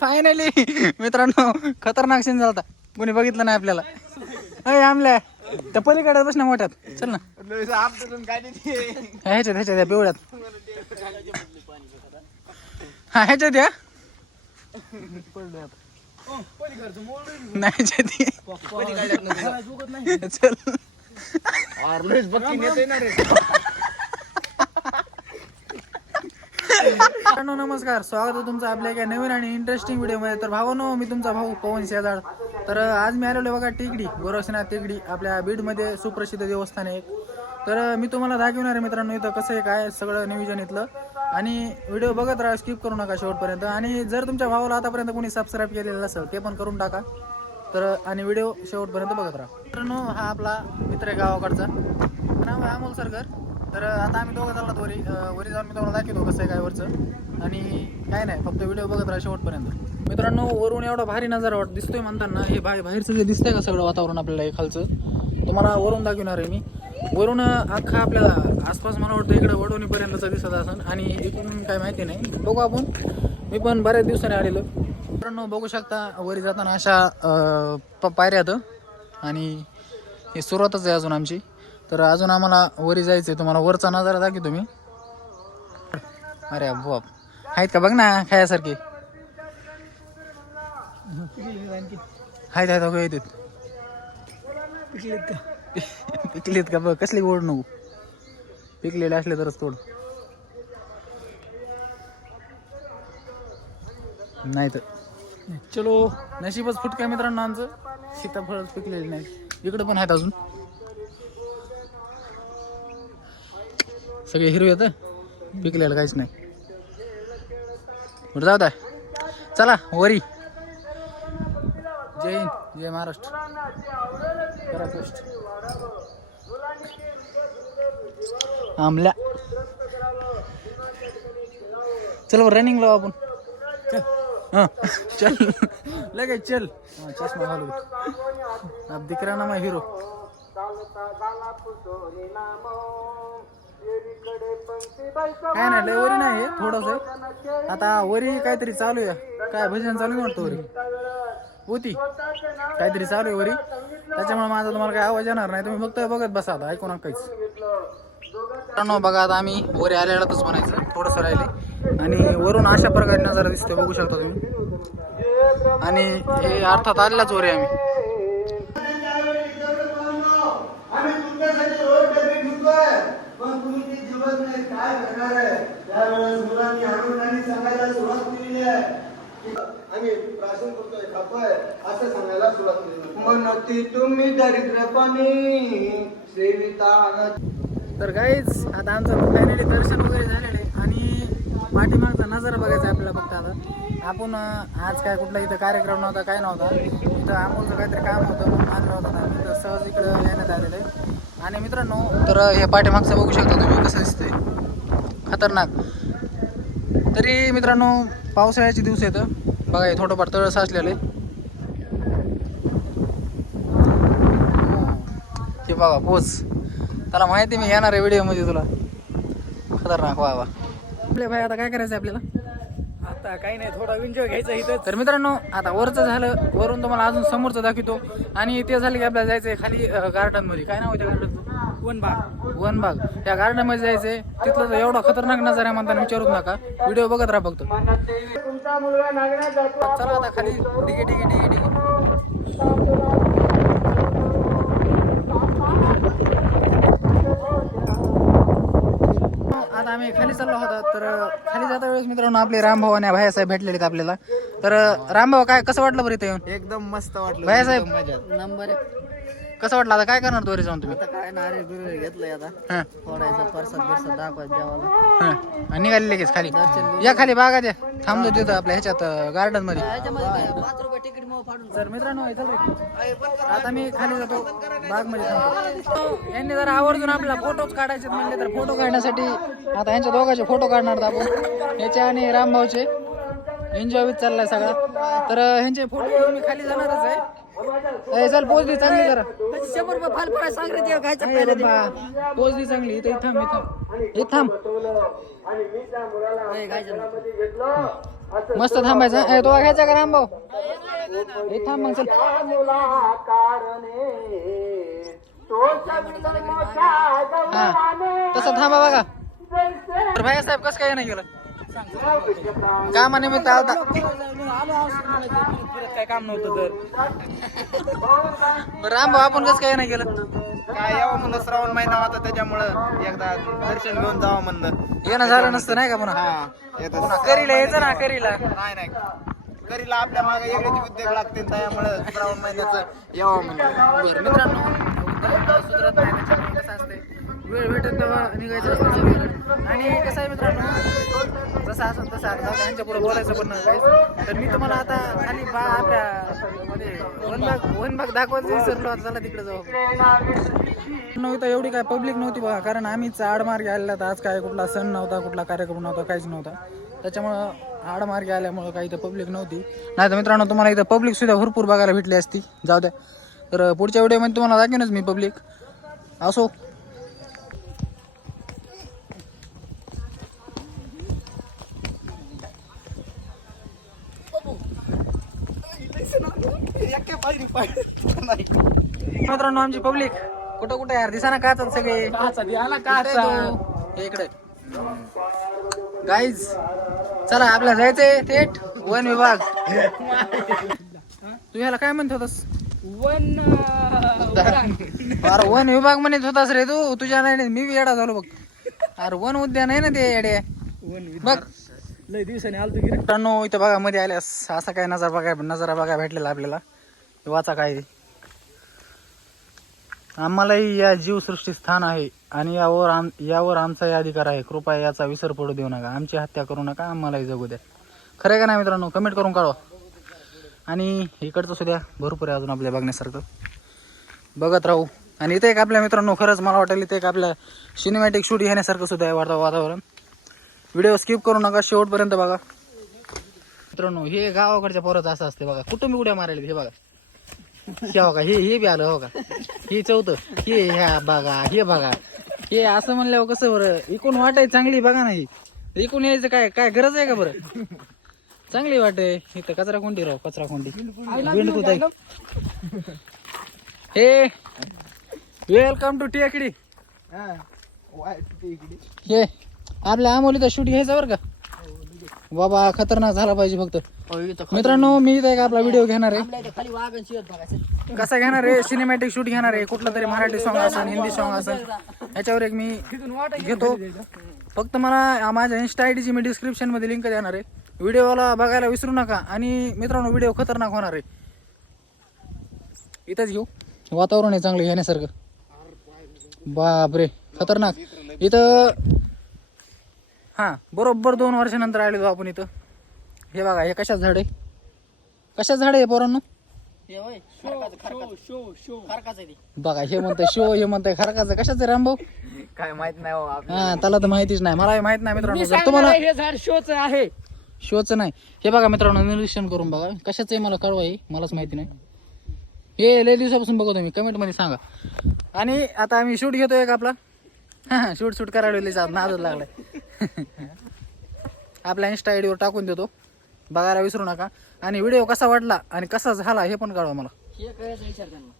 Finally मित्रांनो खतरनाक scene झाला कोणी बघितलं नाही आपल्याला. अय आमल्या त्या पलीकडे बस ना मोठ्यात. चल ना. ह्याच्यात ह्याच्यात या पिवळ्यात. हा ह्याच्यात या. नाही चल. मित्रांनो नमस्कार. स्वागत आहे तुमचं आपल्या एका नवीन आणि इंटरेस्टिंग व्हिडिओमध्ये तर भावानो मी तुमचा भाऊ पवन शेजाळ तर आज मी आलेलो आहे बघा टेकडी गोरक्षनाथ टेकडी आपल्या बीडमध्ये सुप्रसिद्ध देवस्थान आहे तर मी तुम्हाला दाखवणार आहे मित्रांनो इथं कसं आहे काय सगळं नियोजन इथलं. आणि व्हिडिओ बघत राहा स्किप करू नका शेवटपर्यंत. आणि जर तुमच्या भावाला आतापर्यंत कोणी सबस्क्राईब केलेलं असेल ते पण करून टाका. तर आणि व्हिडिओ शेवटपर्यंत बघत राहा. मित्रांनो हा आपला मित्र आहे गावाकडचा. नाव आहे अमोल सरकर. तर आता आम्ही दोघं चाललात वरी वरी जाऊन मी तुम्हाला दाखवतो कसं आहे काय वरचं. आणि काय नाही फक्त व्हिडिओ बघत राहा शेवटपर्यंत. मित्रांनो वरून एवढा भारी नजारा वाट दिसतोय म्हणताना हे बाहेर बाहेरचं जे दिसतंय का सगळं वातावरण आपल्याला हे खालचं? तुम्हाला वरून दाखवणार आहे मी. वरून अख्खा आपल्याला आसपास मला वाटतं इकडे वडवणीपर्यंतचं दिसत असेल आणि इकडून काय माहिती नाही. बघू आपण. मी पण बऱ्याच दिवसाने आलेलो. मित्रांनो बघू शकता वरी जाताना अशा पायऱ्यात प- पायऱ्या आणि ही सुरुवातच आहे अजून आमची. तर अजून आम्हाला वरी जायचं आहे तुम्हाला वरचा नजारा दाखवतो मी. अरे बाप. आहेत का? बघ ना खायासारखे. आहेत आहेत अगं येतात पिकलेत का? बघ कसली गोड नको. पिकलेले असले तरच तोड. नाही तर चलो. नशीबच फुटका मित्रांनो आमचं. सीताफळच पिकलेले नाही इकडे पण आहेत अजून. सगळे हिरवे आहेत पिकलेलं काहीच नाही. कुठं जाऊ द्या. चला वरी. जय हिंद जय महाराष्ट्र. आमल्या. चल रनिंग लावू आपण. हाँ चल. लगे चल. हाँ, चश्मा घालू. अब दिख ना मैं हीरो. काय नाही लय वरी नाही थोडस आता वरी काहीतरी चालू आहे. काय भजन चालू आहे वाटतं वरी? होती. काहीतरी चालू आहे वरी. त्याच्यामुळे माझा तुम्हाला काय आवाज येणार नाही. तुम्ही फक्त बघत बसा आता ऐकू नका काहीच. बघा आता आम्ही वरी आल्यालाच म्हणायचं. थोडंसं राहिले आणि वरून अशा प्रकारे नजारा दिसतोय बघू शकता तुम्ही. आणि हे अर्थात आलेलाच वरी आम्ही. आम्ही तुमच्यासाठी ठेवतोय पण तुम्ही ती जीवन नाही काय करणार आहे? त्यावेळेस मुलांनी आनंदाने सांगायला सुरुवात केलेली आहे. की आम्ही प्राशन करतोय खातोय असं सांगायला सुरुवात केली. म्हणती तुम्ही दरिद्रपणी सेविता अनाथ तर गाईच आता आमचं फायनली दर्शन वगैरे झालेलं आहे आणि पाठीमागचा नजारा बघायचा आहे आपल्याला फक्त आता. आपण आज काय कुठला इथं कार्यक्रम नव्हता काय नव्हता. इथं अमोलचं काहीतरी काम होतं म्हणून आलं होतं सहज इकडं येण्यात आलेलं आहे. आणि मित्रांनो तर हे पाठीमागचं बघू शकता तुम्ही कसं दिसतंय. खतरनाक. तरी मित्रांनो पावसाळ्याचे दिवस येतं बघा हे थोडंफार तळ साचलेलं. आहे हे बघा पोच. त्याला माहिती मी येणार आहे व्हिडिओमध्ये तुला. खतरनाक वा वा आपल्या भाई आता काय करायचं आपल्याला? आता काही नाही थोडा एन्जॉय घ्यायचा इथं. तर मित्रांनो आता वरचं झालं वरून तुम्हाला अजून समोरचं दाखवतो. आणि ते झालं की आपल्याला जायचंय खाली गार्डनमध्ये. काय नाव आहे त्या गार्डन वन बाग वनबाग त्या गार्डनमध्ये जायचंय. तिथलं तर एवढा खतरनाक नजारा आहे म्हणताना विचारूच नका. व्हिडिओ बघत राहा फक्त. तुमचा मुलगा नागण्यात जातो चला आता खाली डिगे डिगे डिगे डिगे आता आम्ही खाली चाललो होतो तर खाली जाता वेळेस मित्रांनो आपले रामभाऊ आणि भाईसाहेब भेटलेले आहेत आपल्याला. तर रामभाऊ काय कसं वाटलं बरं इथे येऊन? एकदम मस्त वाटलं. भाईसाहेब नंबर कसं वाटलं? आता काय करणार दोरी जाऊन तुम्ही? आता काय नारे बिरे घेतलंय आता. हां. फोडायचा परसाद बिरसाद दाखवायचा जेवायला. हां. आणि निघाले लगेच खाली. या खाली बागा द्या. थांबतो तिथं आपल्या ह्याच्यात गार्डनमध्ये. पाच रुपये तिकीट मग फाडून तर मित्रांनो चालू आता मी खाली जातो बागमध्ये थांबतो. यांनी जर आवर्जून आपला फोटोच काढायचे म्हणले तर फोटो काढण्यासाठी आता यांच्या दोघांचे फोटो काढणार आहोत आपण. याचे आणि रामभाऊचे. एन्जॉय विथ चाललाय सगळा. तर ह्यांचे फोटो घेऊन मी खाली जाणारच आहे. ए, चल पोचली चांगली जरा शंभर रुपये फाल पडाय सांग रे ते खायचं आहे बाबा पोचली चांगली इथं इथं थांब इथं थांब. मस्त थांबायचं ए, तो घ्यायचा का रामभाऊ? हे थांब मग चल. हा तसं थांबा बघा. तर भाई साहेब कसं काय नाही गेलं? कामानिमित्त आलता. काय काम नव्हतं तर बरं रामभाऊ आपण कसं काय नाही गेलं काय यावं म्हणलं श्रावण महिना होता त्याच्यामुळं एकदा दर्शन घेऊन जावं म्हणलं. येणं झालं नसतं नाही का पुन्हा? हा येतं करीला यायचं ना करीला. नाही नाही. करीला आपल्या मागे वेगळेच उद्योग लागतील त्यामुळं श्रावण महिन्याचं यावं म्हणलं. बरं मित्रांनो सुधरत नाही वेळ भेटत तेव्हा निघायचं असतं आणि कसं आहे मित्रांनो जसं असं तसं आता जाऊ पुढे बोलायचं पण नाही तर मी तुम्हाला आता खाली बा आपल्या म्हणजे मध्ये वनबाग वनबाग दाखवायचं विसरलो आता चला तिकडे जाऊ. नव्हतं एवढी काय पब्लिक नव्हती बघा कारण आम्ही आडमार्गे आलेला तर आज काय कुठला सण नव्हता कुठला कार्यक्रम नव्हता काहीच नव्हता. त्याच्यामुळं आडमार्गे आल्यामुळं काही इथं पब्लिक नव्हती. नाही तर मित्रांनो तुम्हाला इथं पब्लिक सुद्धा भरपूर बघायला भेटली असती. जाऊ द्या. तर पुढच्या व्हिडिओमध्ये तुम्हाला दाखवेनच मी पब्लिक असो. मित्रांनो आमची पब्लिक कुठं कुठं यार? दिसा ना काचात सगळे इकडे गाईज चला आपल्याला जायचंय थेट वन विभाग. तू ह्याला काय म्हणत होतास? अरे वन विभाग म्हणत होतास रे तू. तुझ्या नाही मी बी येडा झालो बघ. अरे वन उद्यान आहे ना ते येडे. बघ. लय दिवसाने आलतो की मित्रांनो इथं बघा मध्ये आल्यास असा काय नजर बघाय नजारा बघाय भेटलेला आपल्याला. वाचा काय? आम्हालाही या जीवसृष्टी स्थान आहे आणि यावर आम यावर आमचाही अधिकार आहे. कृपया याचा विसर पडू देऊ नका. आमची हत्या करू नका. आम्हालाही जगू द्या. खरं आहे का नाही मित्रांनो? कमेंट करून काढवा. आणि इकडचं सुद्धा भरपूर आहे अजून आपल्या बघण्यासारखं. बघत राहू. आणि इथे एक आपल्या मित्रांनो खरंच मला वाटेल इथे एक आपल्या सिनेमॅटिक शूट घेण्यासारखं सुद्धा आहे वाता वातावरण. व्हिडिओ स्किप करू नका. शेवटपर्यंत बघा. मित्रांनो हे गावाकडच्या पोराचं असं असते बघा. कुटुंबी उड्या मारायला हे बघा. हे का हे हे बी आलं हो का? हे चौथं हे ह्या बघा हे बघा हे असं म्हणल्यावर कसं बरं? इकून वाटाय चांगली बघा नाही इकून यायचं काय काय गरज आहे का बरं? चांगली वाटे. इथं कचरा कोंडी राव कचरा कोंडी. बिंडकूत आहे हे वेलकम टू टेकडी. हे आपल्या आमोलीचा शूट घ्यायचा बरं का? बाबा खतरनाक झाला पाहिजे फक्त. मित्रांनो मी इथं एक आपला व्हिडिओ घेणार आहे. कसा घेणार आहे? सिनेमॅटिक शूट घेणार आहे. कुठलं तरी मराठी सॉंग असेल हिंदी सॉंग असेल याच्यावर एक मी घेतो. फक्त मला माझ्या इन्स्टा आय डीची मी डिस्क्रिप्शनमध्ये लिंक देणार आहे. व्हिडिओला बघायला विसरू नका. आणि मित्रांनो व्हिडिओ खतरनाक होणार आहे. इथंच घेऊ. वातावरण आहे चांगलं घेण्यासारखं. बापरे खतरनाक. इथं हां बरोबर दोन वर्षानंतर आलेलो आपण इथं. हे बघा हे कशाच झाड आहे? कशाच झाड आहे पोरांनो? हे. बघा हे म्हणतंय शो हे म्हणतंय खरकाचं. कशाचं आहे रामभाऊ? काय माहीत नाही हो हा त्याला तर माहितीच नाही. मला माहीत नाही मित्रांनो. जर तुम्हाला हे झाड शोच आहे. शोचं नाही. हे बघा मित्रांनो निरीक्षण करून बघा. कशाचं आहे मला कळवा हे. मलाच माहिती नाही. हे लय दिवसापासून बघतो मी. कमेंटमध्ये सांगा. आणि आता आम्ही शूट घेतोय एक आपला. शूट शूट करायला लय जात नादच लागलाय. आपल्या इन्स्टा आयडीवर टाकून देतो. बघायला विसरू नका. आणि व्हिडिओ कसा वाटला आणि कसा झाला हे पण कळवा मला. हे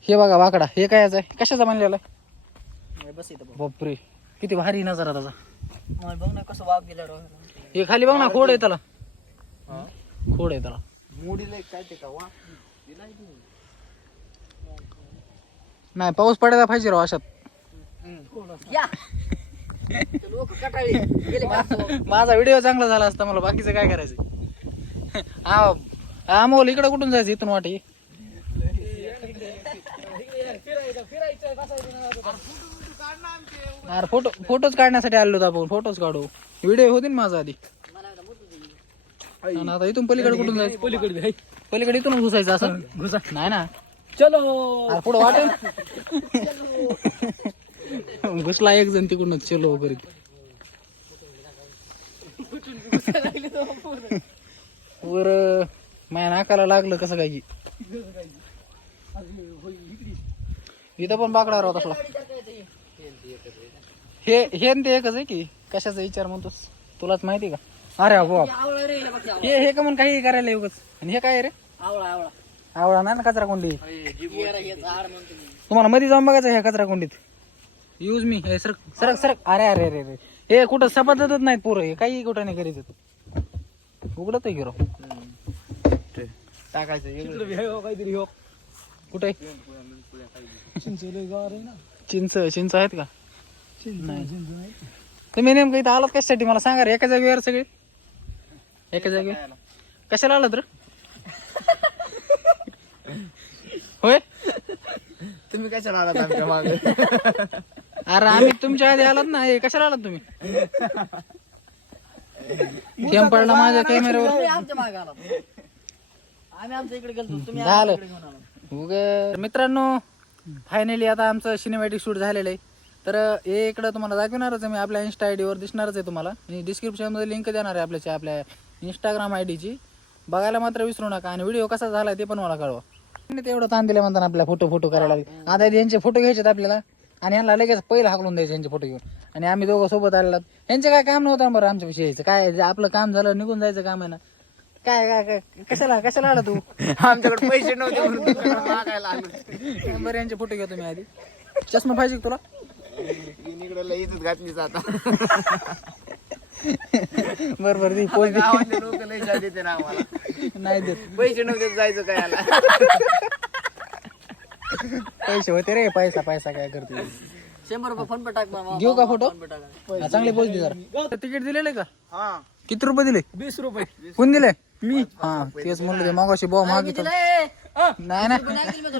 हे बघा वाकडा हे काय आहे. कशाचा बनलेला आहे? बस इथं बघ. बापरे किती भारी नजारा त्याचा. बघ ना कसं वाघ गेला हे खाली बघ ना खोड आहे त्याला. खोड आहे त्याला. मुडीला काय ते का वा नाही पाऊस पडायला पाहिजे राव अशात? माझा व्हिडिओ चांगला झाला असता मला बाकीचं काय करायचं? हा अमोल इकडे कुठून जायचं? इथून वाटे. अरे फोटो फोटोच काढण्यासाठी आलो होतो आपण. फोटोच काढू. व्हिडिओ होते ना माझा आधी. आणि आता इथून पलीकडे कुठून जायचं? पलीकडे पलीकडे इथून घुसायचं असं? घुसा. नाही ना? चलो. पुढं वाटेल. घुसला एक जण तिकडूनच. चलो वगैरे वर माझ्या नाकाला लागलं कसं काय की. इथं पण बाकडा राहत असला हे हे न ते एकच आहे की कशाचा विचार म्हणतोस? तुलाच माहिती का? अरे बाप हे हे का म्हणून काही करायला येऊच आणि हे काय रे? आवळा आवळा आवडा नाही ना कचरा कोंडी तुम्हाला मध्ये जाऊन बघायचं ह्या कचरा कोंडीत यूज मी हे सरक सरक सरक. अरे अरे अरे अरे. हे कुठं सपतच नाहीत पोरं. हे काही कुठं नाही करीत उघडत आहे गिरो टाकायचं कुठे? चिंच चिंच आहेत का? नाही. तुम्ही नेमकं इथं आलात कशासाठी? मला सांगा रे एका जागेवर सगळे? एका जागेवर कशाला आलात रे? होय? तुम्ही कशाला आलात आमच्या मागे? अरे आम्ही तुमच्या आधी आलात ना हे कशाला आलात तुम्ही? थेंब पडला माझ्या कॅमेऱ्यावर तुम्ही आमच्या मागे आला आम्ही आमच्या इकडे गेलो तुम्ही झालं. आमच्या इकडे घेऊन आला उग मित्रांनो फायनली आता आमचं सिनेमॅटिक शूट झालेलं आहे. तर हे इकडं तुम्हाला दाखवणारच आहे मी आपल्या इन्स्टा आय डीवर दिसणारच आहे तुम्हाला. मी डिस्क्रिप्शनमध्ये लिंक देणार आहे आपल्याच्या आपल्या इंस्टाग्राम आय डीची बघायला मात्र विसरू नका. आणि व्हिडिओ कसा झाला ते पण मला कळवा. तेवढं ताण दिलं म्हणताना आपल्या फोटो फोटो करायला लागले. आता यांचे फोटो घ्यायचे आपल्याला. आणि यांना लगेच पहिलं हाकलून द्यायचे यांचे फोटो घेऊन. आणि आम्ही दोघं सोबत आलेला. यांचे काय काम नव्हतं बरं आमच्या विषयी यायचं काय जे आपलं काम झालं निघून जायचं काम आहे ना. काय काय काय कशाला कशाला आला तू? आमच्याकडे पैसे नव्हते म्हणून. तुमच्याकडे मागायला आलो. बरं यांचे फोटो घेतो मी आधी. चष्मा पाहिजे का तुला? इकडे लई इज्जत घातलीच आता बरं बरं ती पोच दे. गावातले लोक लई जात देते ना आम्हाला. नाही देत. पैसे नव्हते जायचं काय याला? पैसे होते रे पैसा पैसा काय करते? शंभर रुपये फोन पे टाक मामा. घेऊ का फोटो फोन पे टाका. हा, चांगले पोच दे जरा तिकीट दिलेले का? हा. किती रुपये दिले? वीस रुपये. कोण दिले? मी. हा तेच म्हणलं ते मागाशी भाऊ मागितलं. ए, नाही नाही. दिले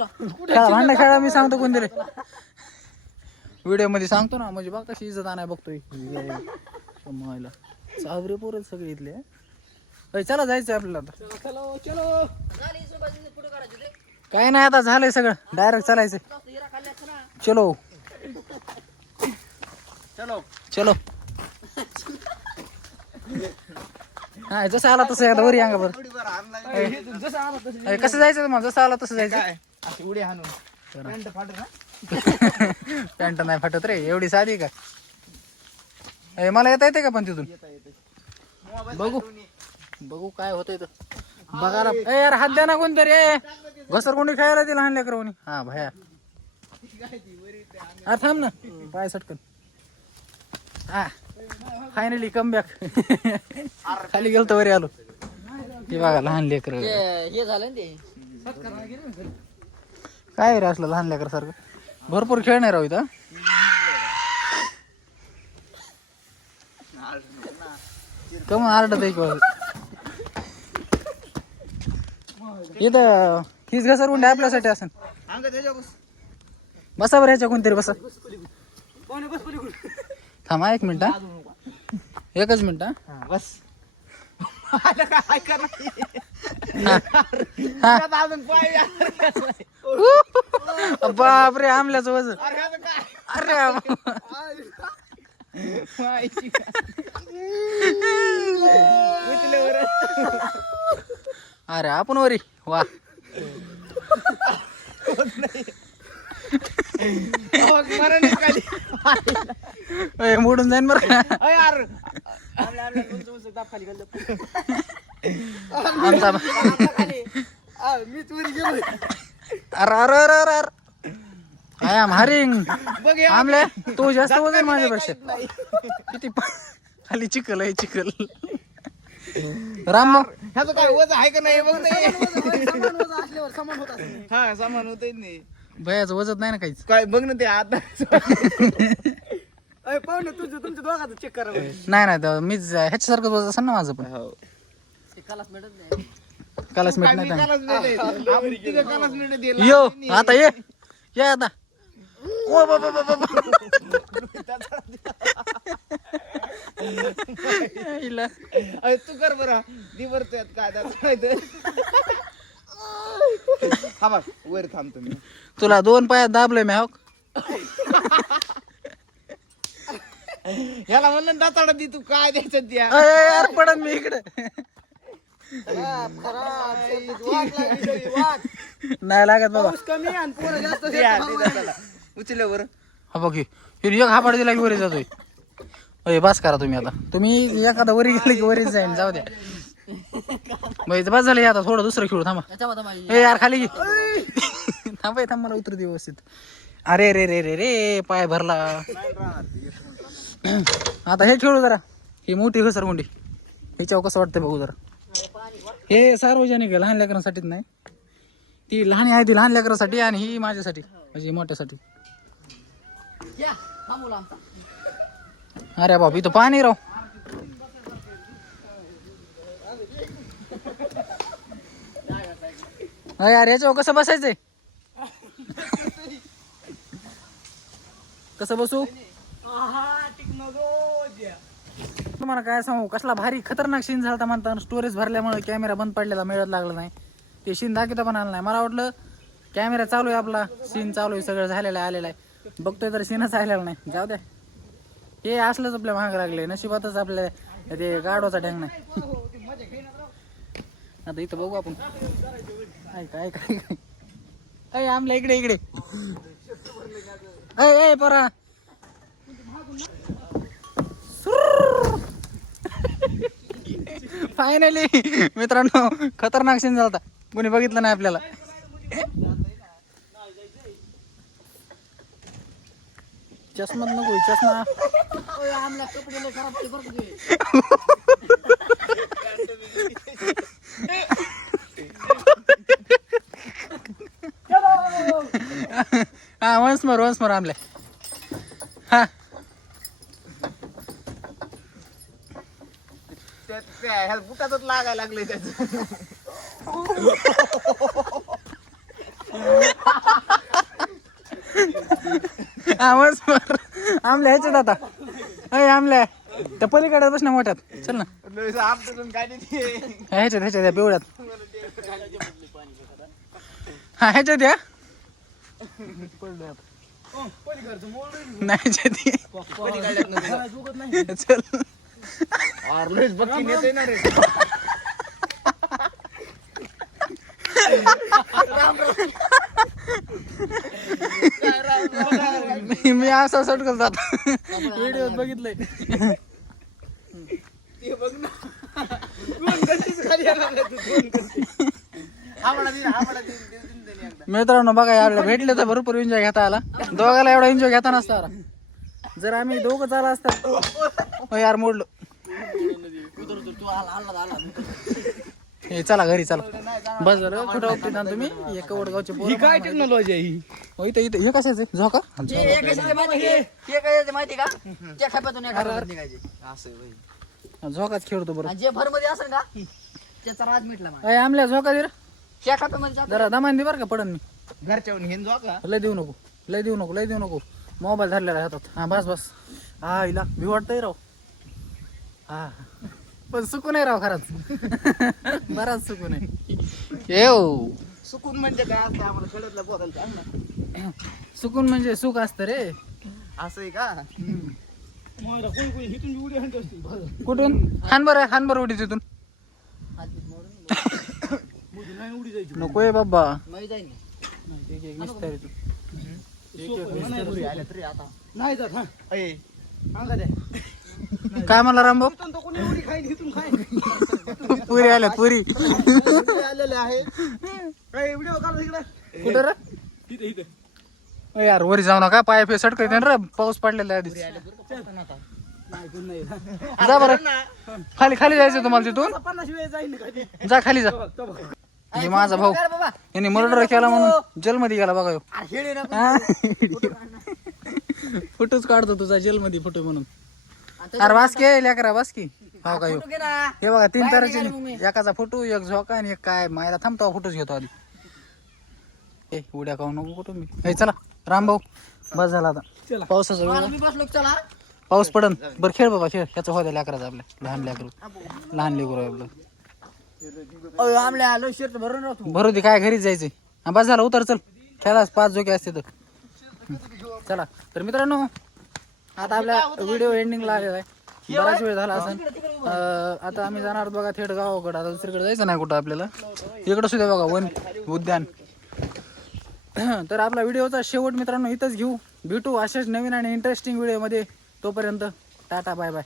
खेळा भांडा खेळा मी सांगतो कोण दिले. व्हिडिओमध्ये सांगतो ना म्हणजे बघ कशी इज्जत आणाय बघतोय. मायला साबरे पोरच सगळे इथले. अय, चला जायचं आपल्याला आता. झाली वीस काय नाही आता झालंय सगळं. डायरेक्ट चालायचं. चलो. चलो. चलो. हा जसं आला तसं एकदा वरी अंगा बरं. कसं जायचं मग जसं आला तसं जायचं. उडी हाणून. पॅन्ट नाही फाटत रे एवढी साधी का? मला येता येते का पण तिथून? बघू. बघू काय होतंय ए यार हात द्या ना कोणतरी. घसरगुंडी खेळायला ती लहान लेकर हा भया. अरे थांब ना. पाय सटकन. हा फायनली कम बॅक खाली गेलो तर वरी आलो. ते बघा लहान लेकर. हे झालं ना ते? काय रे असलं लहान लेकर सारखं? भरपूर खेळणार राहू इथं कम आरडत आहे हीच घसरगुंडी आपल्यासाठी असेल अंग त्याच्या बस बसा बरं ह्याच्या कोणतरी बसा. थांबा एक मिनिट एकच मिनिट हा. बस. हा. बापरे आमल्याचं वजन. अरे. अरे आपण वरी. वा. ए, मोडून जाईन बरं का? आमल्या आमल्या आमचा मी चोरी गेलो अरे अरे अरे अरे अरे. आय एम हरिंग. बघ या. आमले तू जास्त वजन माझ्यापेक्षा. किती प- खाली चिकल आहे चिकल राम मग. ह्याचं काय वज आहे का नाही बघ नाही हा सामान होत नाही भयाचं वजन नाही ना काहीच. काय बघ ना ते आता. पाहुणे तुझं तुमच्या दोघांचं चेक करा नाही नाही तर मीच ह्याच्यासारखं वजन असेल ना माझं पण. ते कालाच मिळत नाही. कालच नाही मिळत. यो आता ये. ये आता. ओ बाबा बाबा हिला. अय, तू कर बरं दिवर त्यात काय त्यात सोडायचं. थांबा वर थांबतो मी तुला दोन पायात दाबले मी हो ह्याला म्हणलं ना दाताडा दे तू काय द्यायचं द्या यार पडन मी इकडे नाही लागत बाबा दे दाताडा. उचल्या बरं हा बघ हे. हे एक हापाड दिला की वर जातोय होय बस करा तुम्ही आता. तुम्ही एखादा वरी गेले की वरीच जाईन जाऊ द्या. बस झालं हे आता थोडं दुसरं खेळू थांबा. ए यार खाली घे. थांब मला उतरू दे व्यवस्थित. अरे रे रे रे रे पाय भरला. आता हे खेळू जरा. ही मोठी घसरगुंडी ह्याच्यावर कसं वाटतं बघू जरा. हे सार्वजनिक आहे लहान लेकरांसाठीच नाही. ती लहान आहे ती लहान लेकरांसाठी आणि ही माझ्यासाठी म्हणजे मोठ्यासाठी. अरे बाप इथं पाणी राव. अरे यार याच्यावर कसं बसायचंय? कसं बसू? तुम्हाला काय सांगू कसला भारी खतरनाक सीन झाला म्हणता स्टोरेज भरल्यामुळे कॅमेरा बंद पडलेला मिळत लागला नाही. ते सीन दाखवता पण आलं नाही. मला वाटलं कॅमेरा चालू आहे आपला सीन चालू आहे सगळं झालेलं आहे आलेलं आहे. बघतोय तर सीनच आलेला नाही. जाऊ द्या. हे असलंच आपल्या महाग लागले नशिबातच आपल्या ते गाडवाचा ढंग नाही. आता इथं बघू आपण. काय काय ऐका. अय आमला इकडे इकडे. अय अय परा. फायनली मित्रांनो खतरनाक सीन झाला होता. कोणी बघितलं नाही आपल्याला. चष्मा नको चष्मा. हा वन्स मोर वन्स मोर आमले. हा. बुटातच लागायला लागले त्याचं. हा वन्स मोर. आमल्या ह्याच्यात आता. अय आमल्या. त्या पलीकडे बस ना मोठ्यात. चल ना. ह्याच्यात ह्याच्यात या पिवळ्यात. हा ह्याच्यात या. नाही ह्याच्यात चल. मी असा सट करतो आता. व्हिडिओ बघितलंय. ते बघ ना. दोन गंडीच खाली येणार आहे तू, दोन गंडी. आम्हाला दे, आम्हाला दे, देऊ दे ना त्याने एकदा. मित्रांनो बघा यावेळेला भेटले तर भरपूर एन्जॉय घेता आला. दोघाला एवढा एन्जॉय घेता नसता आला. जर आम्ही दोघं चाला असतात हो यार मोडलो. तू आला आला आला. हे चला घरी चला. बस जरा कुठं उपटीत ना तुम्ही? एक वडगावचे काय टेक्नॉलॉजी आहे ही? इथं इथं कशाचं झोका? कशाचे माहिती आहे? हे का? त्या निघायचे. झोकाच खेळतो बरं. आणि जे भरमध्ये असेल का त्याचा राज मिटला माझा अय आमल्या झोका दे रे. त्या खाप्यामध्ये जातो. जरा दमान दे बरं का पडन मी. का? लय देऊ नको लय देऊ नको लय देऊ नको. मोबाईल धरलेला आहे हातात. हा बस बस. हा हिला भी वाटतंय राव. हा. पण सुकून आहे राव खरंच. बराच सुकून आहे. येऊ सुकून म्हणजे काय असतं? आम्हाला खेळतला बोलायला सांग ना. सुकून म्हणजे सुख असतं रे. असं आहे का? कुठून? हान बरं हान बरं उडी तिथून मोडून नकोय बाबा. मी जाईन एक एक निसतं रे तू. आल्या तरी आता. नाही जात हा. काय म्हणला रामभाऊ? पुरी आल्या पुरी. आलेले आहे कुठं रे? यार वरी जाऊ नका. पाय फे सटक रे. पाऊस पडलेला आहे आधीच. जा बरं. खाली खाली जायचं तुम्हाला तिथून? जा खाली जा. हे माझा भाऊ. यांनी मर्डर केला म्हणून जेलमध्ये गेला बघा ह्यो. हा? फोटोच काढतो तुझा जेलमध्ये फोटो म्हणून. अरे वास के लेकरा वास की. हो का ह्यो. हे बघा तीन मी. एकाचा फोटो एक झोका आणि एक काय मायला थांबतो फोटोच घेतो आधी. ए उड्या खाऊ नको कुठून मी हे चला रामभाऊ बस झाला आता. पावसाचा वेळ. आहे. पाऊस पडन. बरं खेळ बाबा खेळ. ह्याचं होत्या लेकराचं आपल्या लहान लेकरू. लहान लेकरू आहे आपलं. आमल्या आलो शर्ट भरून राहतो. भरू दे काय घरीच जायचंय. हा बस झाला उतर चल. खेळास पाच जोके असते तर. हं. चला. तर मित्रांनो आता आपल्या व्हिडिओ एंडिंगला आलेला आहे बराच वेळ झाला असं आता आम्ही जाणार बघा थेट गावाकडे. आता दुसरीकडे जायचं नाही कुठं आपल्याला. इकडं सुद्धा बघा वन उद्यान. तर आपला व्हिडिओचा शेवट मित्रांनो इथंच घेऊ. भेटू अशाच नवीन आणि इंटरेस्टिंग व्हिडिओमध्ये तोपर्यंत टाटा बाय बाय